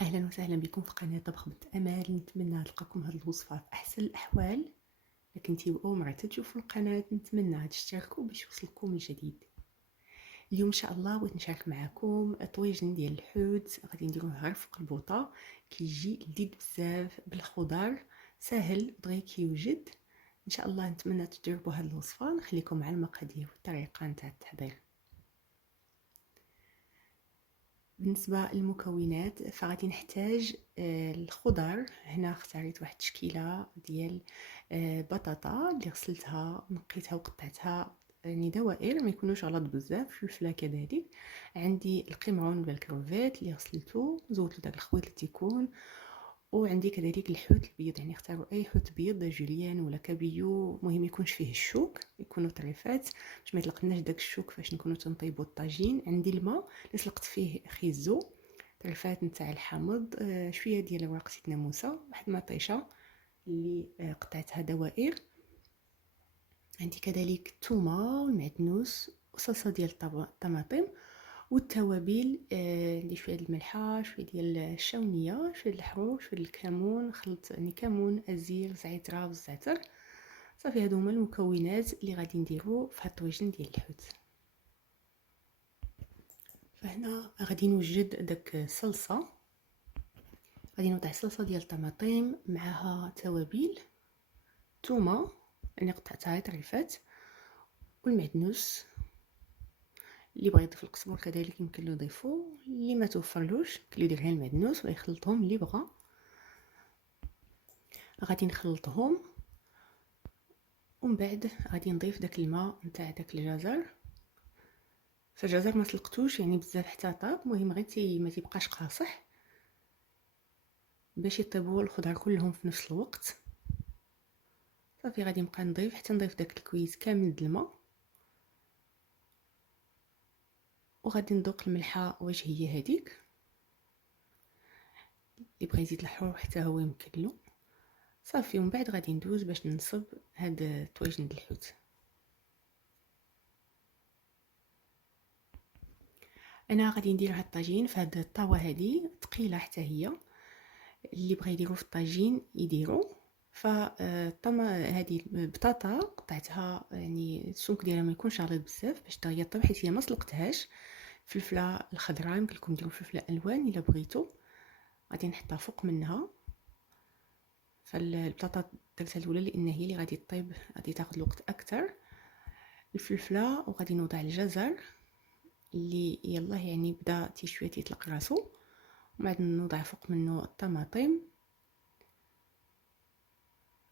اهلا وسهلا بكم في قناه طبخ بنت امال. نتمنى نلقاكم هذه الوصفه في احسن الاحوال. لكنتي اول مره تشوفوا القناه نتمنى تشتركوا باش يوصلكم الجديد. اليوم ان شاء الله بغيت نشارك معكم طويجن ديال الحوت، غادي نديروه غير في قلبوطه، كيجي لذيذ بزاف بالخضر، سهل دغيا كيوجد. ان شاء الله نتمنى تجربوا هذه الوصفه. نخليكم مع المقادير والطريقه نتاع التحضير. بالنسبة للمكونات فغادي نحتاج الخضر. هنا اختاريت واحد التشكيلة ديال بطاطا اللي غسلتها نقيتها وقطعتها يعني دوائر، ما يكونوش غلط بزاف. فلفله كذلك. عندي القمرون ولا الكروفيت اللي غسلته زودت داك الخويط اللي تيكون. وعندي كذلك الحوت البيض، يعني اختاروا اي حوت بيض، جوليان ولا كابيو، مهم يكونش فيه الشوك، يكونوا طريفات باش ما يطلقناش داك الشوك فاش نكونوا تنطيبوا الطاجين. عندي الماء اللي سلقت فيه خيزو، طريفات نتاع الحامض، شويه ديال ورق زيت ناموسه، واحد المطيشه اللي قطعتها دوائر. عندي كذلك الثومه والمعدنوس وصلصه ديال الطماطم والتوابل. عندي شويه ديال الملحه، شويه ديال الشاونيه، شويه ديال الحروق، شويه ديال الكمون، خلط يعني كمون، ازير، زعتر والزعتر. صافي هادو هما المكونات اللي غادي نديرو في هاد الطويجن ديال الحوت. فهنا غادي نوجد داك الصلصه، غادي نوضع صلصه ديال الطماطم معها توابل، ثومه يعني قطعتها طريفات، والمعدنوس. اللي بغى يضيف القزبر كذلك يمكن له يضيفو، اللي ما توفرلوش يمكن له يدير غير المعدنوس ويخلطهم اللي بغى. غادي نخلطهم ومن بعد غادي نضيف داك الماء نتاع داك الجزر. فالجزر ما سلقتوش يعني بزاف حتى طاب، المهم غير ما تيبقاش قاصح باش يطيبوا الخضر كلهم في نفس الوقت. صافي غادي نبقى نضيف حتى نضيف داك الكويس كامل د الماء، وغادي نذوق الملحه واش هي هذيك. اللي بغى يزيد الحروق حتى هو يمكن له. صافي ومن بعد غادي ندوز باش نصب هاد الطويجن د الحوت. انا غادي ندير هاد الطاجين في هاد الطاوه هادي ثقيله حتى هي، اللي بغى يديرو في الطاجين يديرو. هذه البطاطا قطعتها يعني السمك ديالها ما يكونش عريض بزاف باش دغيا طيب، حيت هي ما سلقتهاش. الفلفله الخضراء يمكن لكم ديروا فلفله الوان الا بغيتو، غادي نحطها فوق منها. فالبطاطا درتها الاولى لان هي اللي غادي طيب، غادي تاخذ الوقت اكثر. الفلفله، وغادي نوضع الجزر اللي يلاه يعني بدا شويه تيطلق راسو، وبعد نوضع فوق منه الطماطم.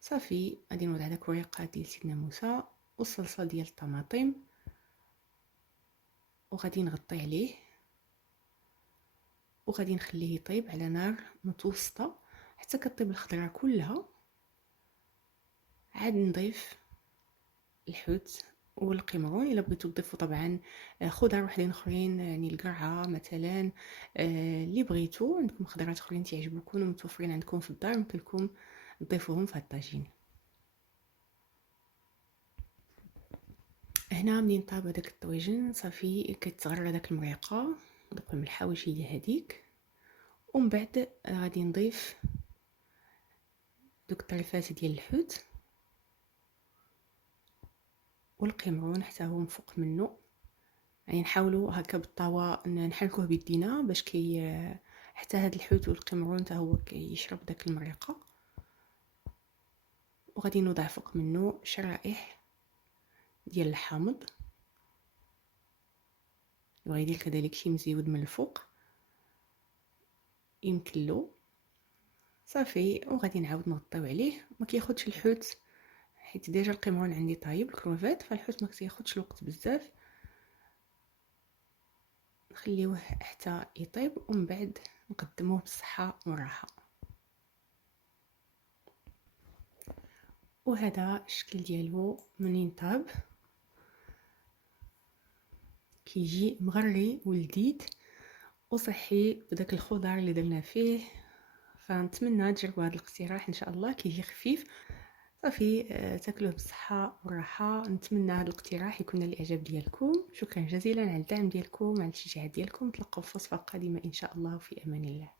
صافي غادي نوضع داك وريقات ديال سيدنا موسى والصلصه ديال الطماطم، وغادي نغطي عليه وغادي نخليه يطيب على نار متوسطه حتى كطيب الخضره كلها. عاد نضيف الحوت والقمرون. الا بغيتو تضيفوا طبعا خضر وحدين اخرين، يعني القرعه مثلا، اللي بغيتو. عندكم خضرات اخرين تعجبوكم ومتوفرين عندكم في الدار يمكن لكم تضيفوهم في الطاجين. هنا منين طاب هذاك الطويجن صافي كتغرى داك المريقه، دوك الملحه واش هي هذيك. ومن بعد غادي نضيف دوك الطريفات ديال الحوت والقمرون حتى هو من فوق منه. يعني نحاولوا هكا بالطاوه نحركوه بيدينا باش حتى هاد الحوت والقمرون حتى هو كيشرب داك المريقه. وغادي نوضع فوق منه شرائح ديال الحامض، وغيدير كذلك شي مزيود من الفوق يمكن له. صافي وغادي نعاود نغطيو عليه. ما كياخدش الحوت حيت ديجا القمرون عندي طايب، الكروفيت، فالحوت ما كياخدش الوقت بزاف. نخليوه حتى يطيب ومن بعد نقدموه بالصحه والراحه. وهذا الشكل ديالو منين طاب، كيجي مغري ولذيذ وصحي بداك الخضر اللي درنا فيه. فنتمنى تجربوا هذا الاقتراح ان شاء الله، كيجي خفيف. صافي تاكلوه بالصحه والراحه. نتمنى هذا الاقتراح يكون للاعجاب ديالكم. شكرا جزيلا على الدعم ديالكم، على الشجاع ديالكم. نتلاقاو في وصفه قادمه ان شاء الله، في امان الله.